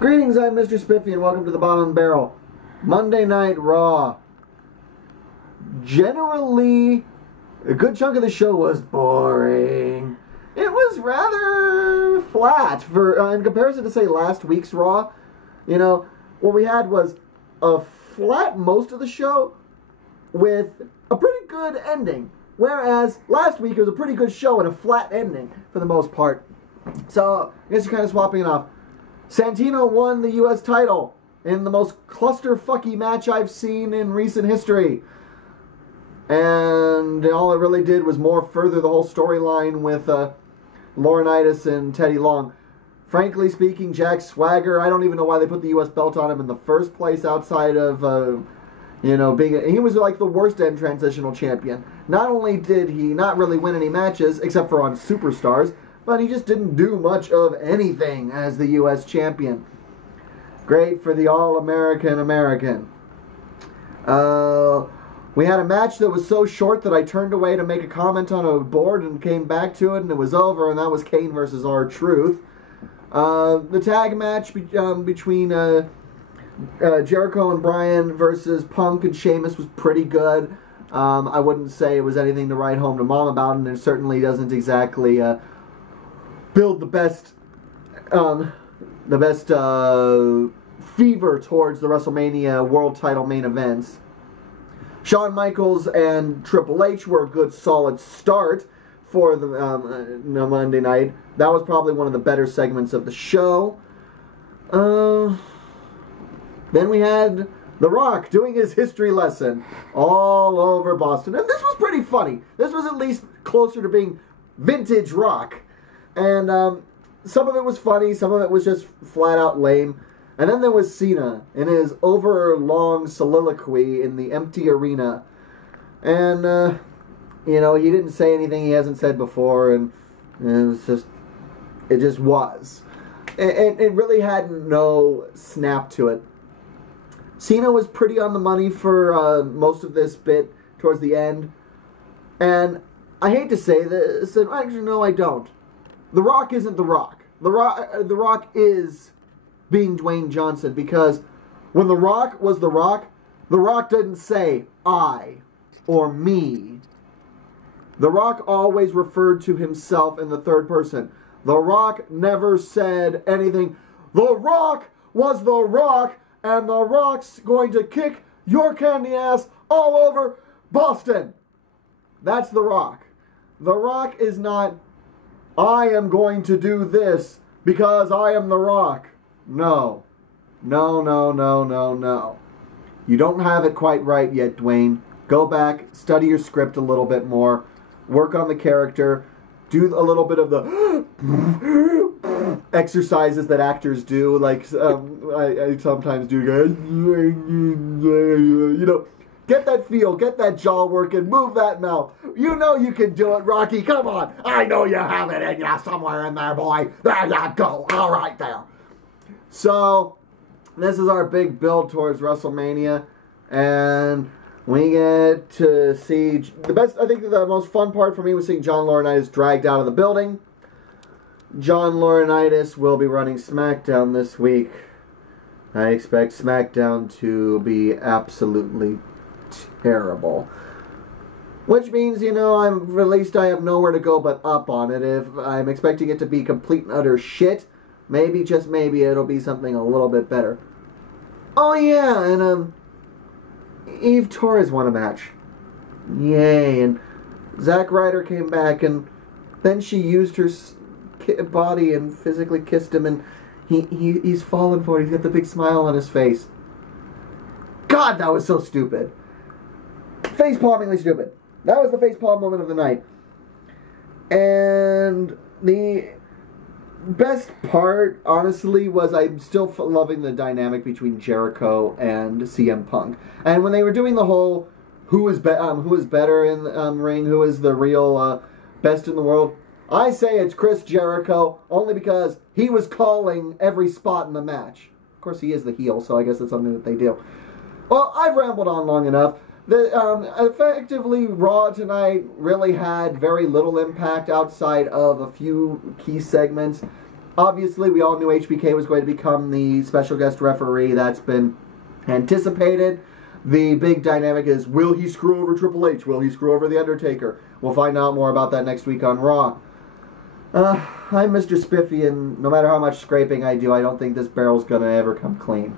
Greetings, I'm Mr. Spiffy, and welcome to the Bottom of the Barrel. Monday Night Raw. Generally, a good chunk of the show was boring. It was rather flat in comparison to, say, last week's Raw. You know, what we had was a flat most of the show with a pretty good ending. Whereas last week it was a pretty good show and a flat ending for the most part. So, I guess you're kind of swapping it off. Santino won the U.S. title in the most clusterfucky match I've seen in recent history. And all it really did was more further the whole storyline with Laurinaitis and Teddy Long. Frankly speaking, Jack Swagger, I don't even know why they put the U.S. belt on him in the first place outside of, he was like the worst end transitional champion. Not only did he not really win any matches, except for on Superstars, but he just didn't do much of anything as the U.S. champion. Great for the All-American American. We had a match that was so short that I turned away to make a comment on a board and came back to it, and it was over, and that was Kane versus R-Truth. The tag match between Jericho and Bryan versus Punk and Sheamus was pretty good. I wouldn't say it was anything to write home to mom about, and it certainly doesn't exactly build the best fever towards the WrestleMania World Title main events. Shawn Michaels and Triple H were a good solid start for the Monday night. That was probably one of the better segments of the show. Then we had The Rock doing his history lesson all over Boston. And this was pretty funny. This was at least closer to being vintage Rock. And some of it was funny, some of it was just flat out lame. And then there was Cena in his overlong soliloquy in the empty arena. And, he didn't say anything he hasn't said before, and it just was. It really had no snap to it. Cena was pretty on the money for most of this bit towards the end. And I hate to say this, and actually, no, I don't. The Rock isn't The Rock. The Rock is being Dwayne Johnson, because when The Rock was The Rock didn't say I or me. The Rock always referred to himself in the third person. The Rock never said anything. The Rock was The Rock, and The Rock's going to kick your candy ass all over Boston. That's The Rock. The Rock is not, I am going to do this because I am The Rock. No. No, no, no, no, no. You don't have it quite right yet, Dwayne. Go back, study your script a little bit more, work on the character, do a little bit of the exercises that actors do, like I sometimes do, guys. Get that feel, get that jaw working, move that mouth. You know you can do it, Rocky. Come on. I know you have it in you somewhere in there, boy. There you go. All right there. So, this is our big build towards WrestleMania. And we get to see I think the most fun part for me was seeing John Laurinaitis dragged out of the building. John Laurinaitis will be running SmackDown this week. I expect SmackDown to be absolutely terrible. Which means, at least I have nowhere to go but up on it. If I'm expecting it to be complete and utter shit, maybe, just maybe, it'll be something a little bit better. Oh yeah, and Eve Torres won a match. Yay, and Zack Ryder came back, and then she used her body and physically kissed him, and he's fallen for it. He's got the big smile on his face. God, that was so stupid. Face-palmingly stupid. That was the face-palm moment of the night. And the best part, honestly, was I'm still loving the dynamic between Jericho and CM Punk. And when they were doing the whole who is better in the ring, who is the real best in the world, I say it's Chris Jericho, only because he was calling every spot in the match. Of course, he is the heel, so I guess it's something that they do. Well, I've rambled on long enough. Effectively, Raw tonight really had very little impact outside of a few key segments. Obviously, we all knew HBK was going to become the special guest referee. That's been anticipated. The big dynamic is, will he screw over Triple H? Will he screw over The Undertaker? We'll find out more about that next week on Raw. I'm Mr. Spiffy, and no matter how much scraping I do, I don't think this barrel's going to ever come clean.